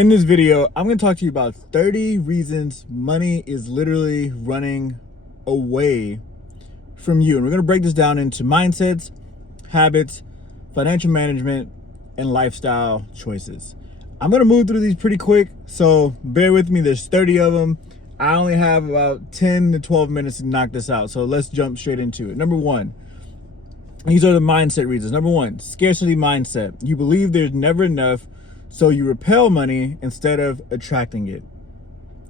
In this video, I'm going to talk to you about 30 reasons money is literally running away from you. And we're going to break this down into mindsets, habits, financial management, and lifestyle choices. I'm going to move through these pretty quick, so bear with me. There's 30 of them. I only have about 10 to 12 minutes to knock this out, so let's jump straight into it. Number one, these are the mindset reasons. Number one, scarcity mindset. You believe there's never enough, so you repel money instead of attracting it.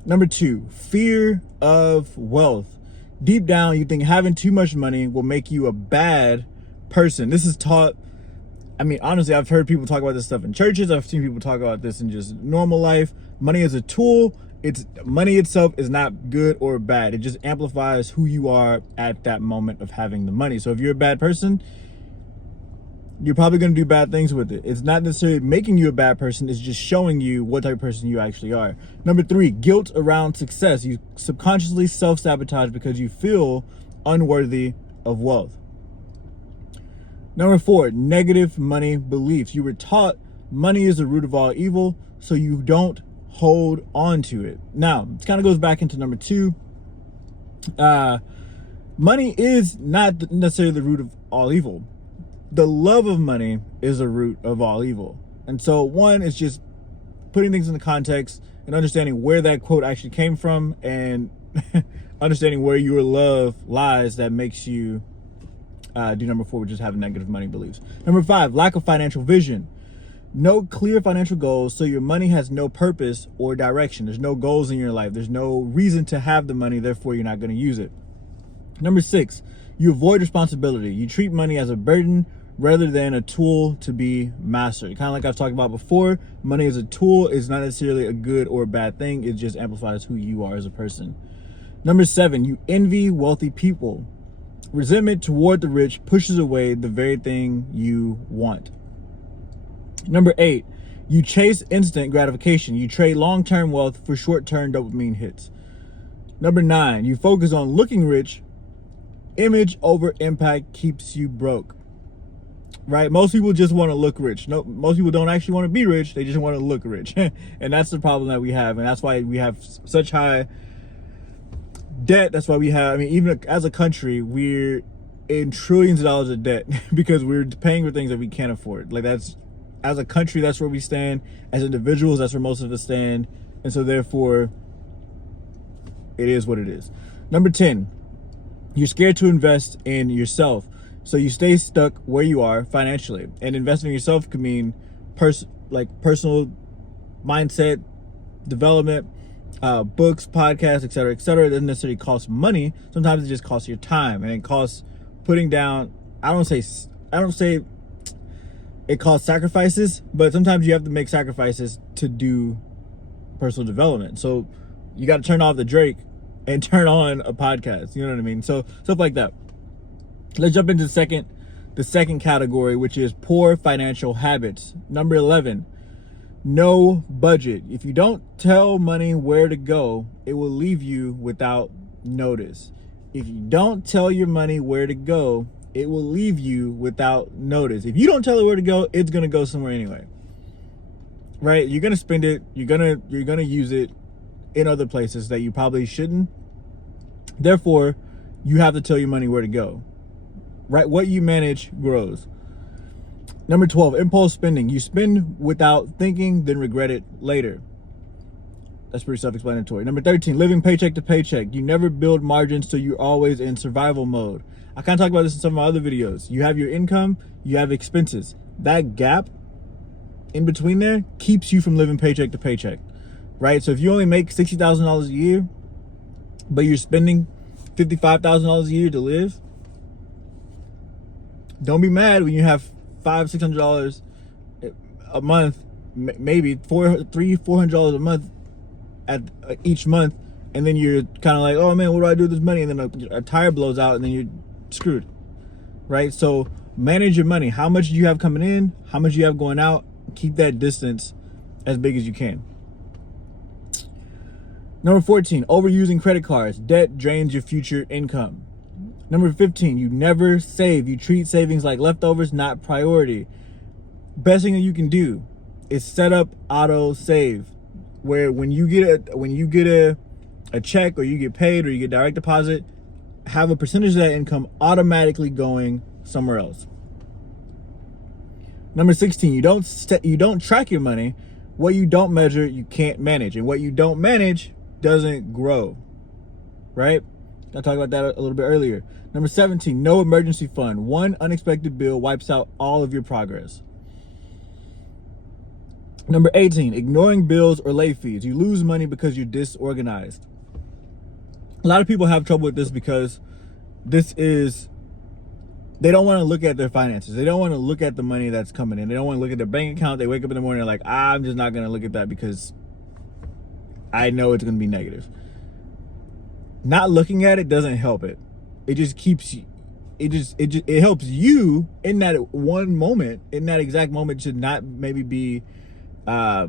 Number two, fear of wealth. Deep down, you think having too much money will make you a bad person. This is taught. I mean, honestly, I've heard people talk about this stuff in churches. I've seen people talk about this in just normal life. Money is a tool. Money itself is not good or bad. It just amplifies who you are at that moment of having the money. So if you're a bad person, you're probably going to do bad things with it. It's not necessarily making you a bad person. It's just showing you what type of person you actually are. Number three, guilt around success. You subconsciously self-sabotage because you feel unworthy of wealth. Number four, negative money beliefs. You were taught money is the root of all evil, so you don't hold on to it. Now, it kind of goes back into number two. Money is not necessarily the root of all evil. The love of money is the root of all evil. And so one is just putting things into context and understanding where that quote actually came from and understanding where your love lies that makes you do number four, which is having negative money beliefs. Number five, lack of financial vision. No clear financial goals, so your money has no purpose or direction. There's no goals in your life. There's no reason to have the money, therefore you're not going to use it. Number six, you avoid responsibility. You treat money as a burden rather than a tool to be mastered. Kind of like I've talked about before, money as a tool is not necessarily a good or bad thing. It just amplifies who you are as a person. Number seven, you envy wealthy people. Resentment toward the rich pushes away the very thing you want. Number eight, you chase instant gratification. You trade long-term wealth for short-term dopamine hits. Number nine, you focus on looking rich. Image over impact keeps you broke. Right? Most people just want to look rich. No, most people don't actually want to be rich. They just want to look rich. And that's the problem that we have. And that's why we have such high debt. That's why we have, I mean, even as a country, we're in trillions of dollars of debt because we're paying for things that we can't afford. Like that's, as a country, that's where we stand. As individuals, that's where most of us stand. And so therefore, it is what it is. Number 10, you're scared to invest in yourself. So you stay stuck where you are financially. And investing in yourself could mean personal mindset development, books, podcasts, etc., etc. It doesn't necessarily cost money. Sometimes it just costs your time, and it costs putting down. I don't say it costs sacrifices, but sometimes you have to make sacrifices to do personal development. So you got to turn off the Drake and turn on a podcast. You know what I mean? So stuff like that. Let's jump into the second category, which is poor financial habits. Number 11, no budget. If you don't tell money where to go, it will leave you without notice. If you don't tell your money where to go, it will leave you without notice. If you don't tell it where to go, it's going to go somewhere anyway. Right? You're going to spend it. You're going to use it in other places that you probably shouldn't. Therefore, you have to tell your money where to go. Right? What you manage grows. Number 12, impulse spending. You spend without thinking, then regret it later. That's pretty self-explanatory. Number 13, living paycheck to paycheck. You never build margins, so you're always in survival mode. I kind of talked about this in some of my other videos. You have your income, you have expenses. That gap in between there keeps you from living paycheck to paycheck. Right? So if you only make $60,000 a year, but you're spending $55,000 a year to live, don't be mad when you have $500-$600 a month, maybe $400 a month at each month, and then you're kind of like, oh man, what do I do with this money? And then a tire blows out, and then you're screwed. Right? So manage your money. How much do you have coming in? How much do you have going out? Keep that distance as big as you can. Number 14, overusing credit cards. Debt drains your future income. Number 15, you never save. You treat savings like leftovers, not priority. Best thing that you can do is set up auto save. where when you get a check, or you get paid, or you get direct deposit, have a percentage of that income automatically going somewhere else. Number 16, you don't track your money. What you don't measure, you can't manage, and what you don't manage doesn't grow. Right? I talked about that a little bit earlier. Number 17, no emergency fund. One unexpected bill wipes out all of your progress. Number 18, ignoring bills or late fees. You lose money because you're disorganized. A lot of people have trouble with this because they don't want to look at their finances. They don't want to look at the money that's coming in. They don't want to look at their bank account. They wake up in the morning and they're like, I'm just not going to look at that because I know it's going to be negative. Not looking at it doesn't help it. It just keeps you, it helps you in that one moment, in that exact moment, to not maybe be, I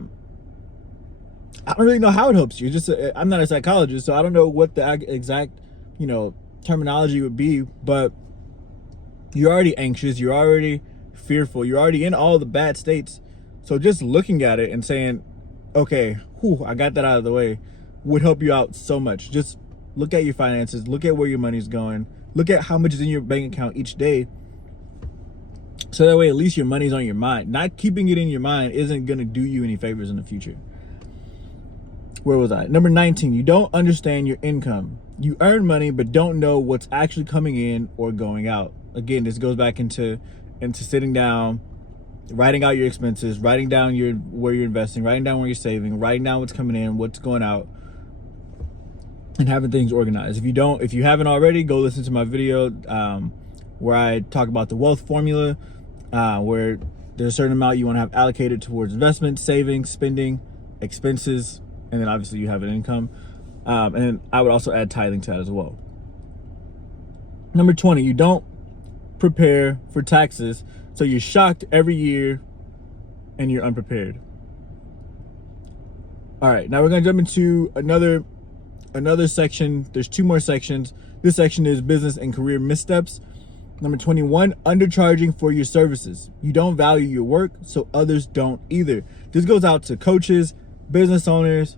don't really know how it helps you. I'm not a psychologist, so I don't know what the exact, terminology would be, but you're already anxious, you're already fearful, you're already in all the bad states. So just looking at it and saying, okay, I got that out of the way, would help you out so much. Just look at your finances, look at where your money's going, look at how much is in your bank account each day. So that way, at least your money's on your mind. Not keeping it in your mind isn't going to do you any favors in the future. Where was I? Number 19, you don't understand your income. You earn money, but don't know what's actually coming in or going out. Again, this goes back into sitting down, writing out your expenses, writing down where you're investing, writing down where you're saving, writing down what's coming in, what's going out, and having things organized. If you haven't already, go listen to my video where I talk about the wealth formula, where there's a certain amount you want to have allocated towards investment, savings, spending, expenses, and then obviously you have an income. And then I would also add tithing to that as well. Number 20, you don't prepare for taxes, so you're shocked every year and you're unprepared. All right, now we're gonna jump into another section. There's 2 more sections. This section is business and career missteps. Number 21, undercharging for your services. You don't value your work, so others don't either. This goes out to coaches, business owners,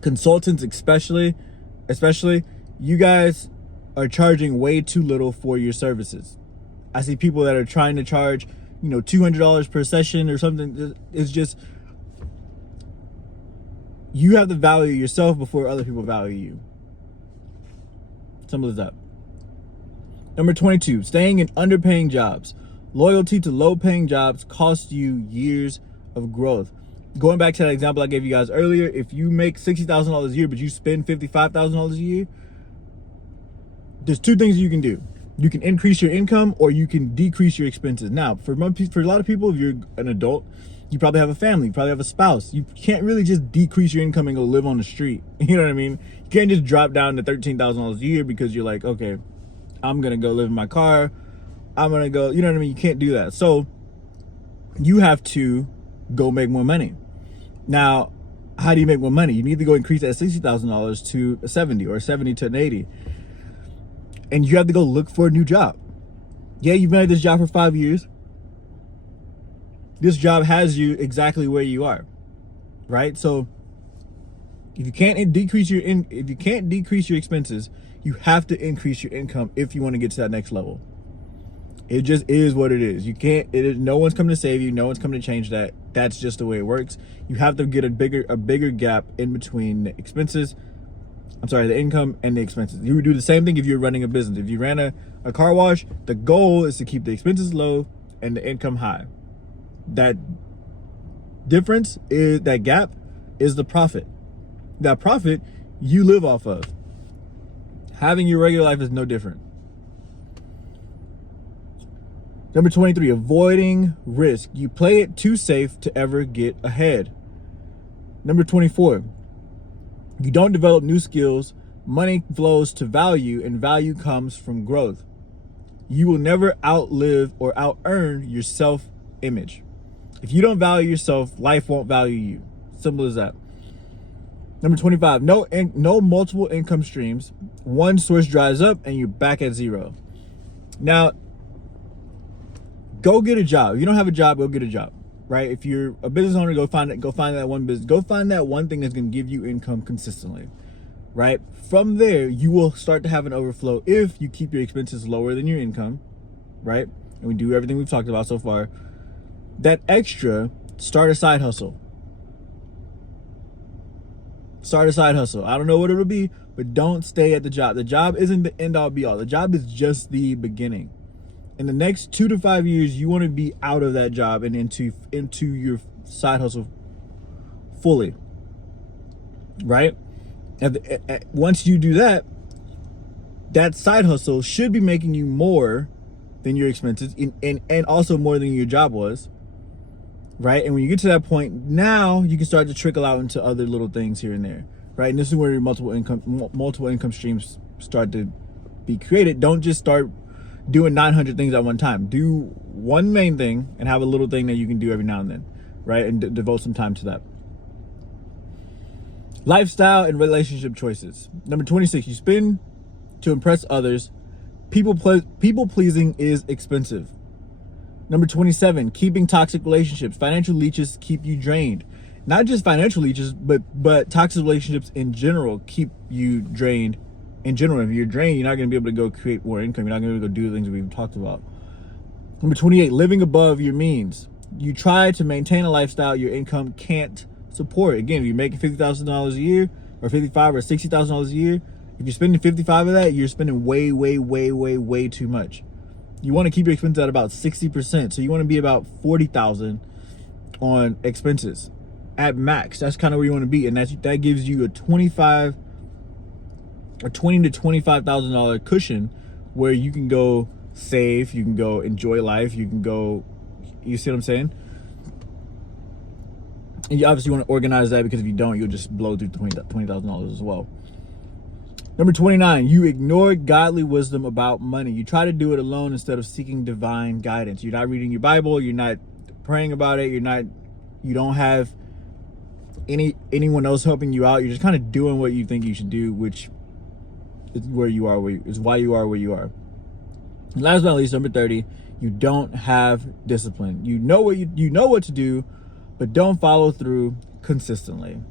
consultants, especially. You guys are charging way too little for your services. I see people that are trying to charge, $200 per session or something. It's just, you have to value yourself before other people value you. Simple as that. Number 22, staying in underpaying jobs. Loyalty to low-paying jobs costs you years of growth. Going back to that example I gave you guys earlier, if you make $60,000 a year, but you spend $55,000 a year, there's 2 things you can do. You can increase your income, or you can decrease your expenses. Now, for a lot of people, if you're an adult, you probably have a family, you probably have a spouse. You can't really just decrease your income and go live on the street. You know what I mean? You can't just drop down to $13,000 a year because you're like, okay, I'm going to go live in my car. I'm going to go, you know what I mean? You can't do that. So you have to go make more money. Now, how do you make more money? You need to go increase that $60,000 to a 70, or 70 to an 80. And you have to go look for a new job. Yeah, you've been at this job for 5 years. This job has you exactly where you are, right? So if you can't decrease your expenses, you have to increase your income if you want to get to that next level. It just is what it is. No one's coming to save you. No one's coming to change that. That's just the way it works. You have to get a bigger gap in between the income and the expenses. You would do the same thing if you're running a business. If you ran a car wash, the goal is to keep the expenses low and the income high. That gap is the profit. That profit you live off of. Having your regular life is no different. Number 23, avoiding risk. You play it too safe to ever get ahead. Number 24, you don't develop new skills. Money flows to value, and value comes from growth. You will never outlive or out-earn your self-image. If you don't value yourself, life won't value you. Simple as that. Number 25, no multiple income streams. One source dries up and you're back at zero. Now, go get a job. If you don't have a job, go get a job, right? If you're a business owner, go find that one business. Go find that one thing that's going to give you income consistently, right? From there, you will start to have an overflow if you keep your expenses lower than your income, right? And we do everything we've talked about so far. That extra, start a side hustle. Start a side hustle. I don't know what it'll be, but don't stay at the job. The job isn't the end all be all. The job is just the beginning. In the next 2 to 5 years, you want to be out of that job and into your side hustle fully, right? Once you do that, that side hustle should be making you more than your expenses and also more than your job was, right? And when you get to that point, now you can start to trickle out into other little things here and there, right? And this is where your multiple income streams start to be created. Don't just start doing 900 things at one time. Do one main thing and have a little thing that you can do every now and then, right? And devote some time to that. Lifestyle and relationship choices. Number 26, you spend to impress others. People pleasing is expensive. Number 27, keeping toxic relationships. Financial leeches keep you drained. Not just financial leeches, but toxic relationships in general keep you drained. In general, if you're drained, you're not going to be able to go create more income. You're not going to be able to do the things we've talked about. Number 28, living above your means. You try to maintain a lifestyle your income can't support. Again, if you're making $50,000 a year or $55,000 or $60,000 a year, if you're spending 55 of that, you're spending way too much. You want to keep your expenses at about 60%. So you want to be about 40,000 on expenses at max. That's kind of where you want to be, and that gives you a $20 to $25,000 cushion where you can go save, you can go enjoy life, you can go. You see what I'm saying? And you obviously want to organize that, because if you don't, you'll just blow through $20,000 as well. Number 29, you ignore godly wisdom about money. You try to do it alone instead of seeking divine guidance. You're not reading your Bible. You're not praying about it. You don't have anyone else helping you out. You're just kind of doing what you think you should do, which is why you are where you are. And last but not least, number 30, you don't have discipline. You know what to do, but don't follow through consistently.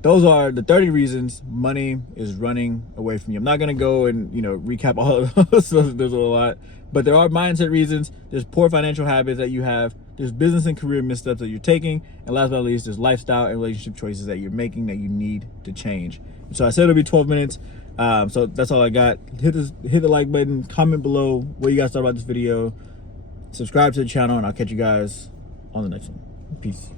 Those are the 30 reasons money is running away from you. I'm not going to go and, recap all of those. There's a lot, but there are mindset reasons. There's poor financial habits that you have. There's business and career missteps that you're taking. And last but not least, there's lifestyle and relationship choices that you're making that you need to change. So I said it'll be 12 minutes. So that's all I got. Hit the like button, comment below what you guys thought about this video, subscribe to the channel, and I'll catch you guys on the next one. Peace.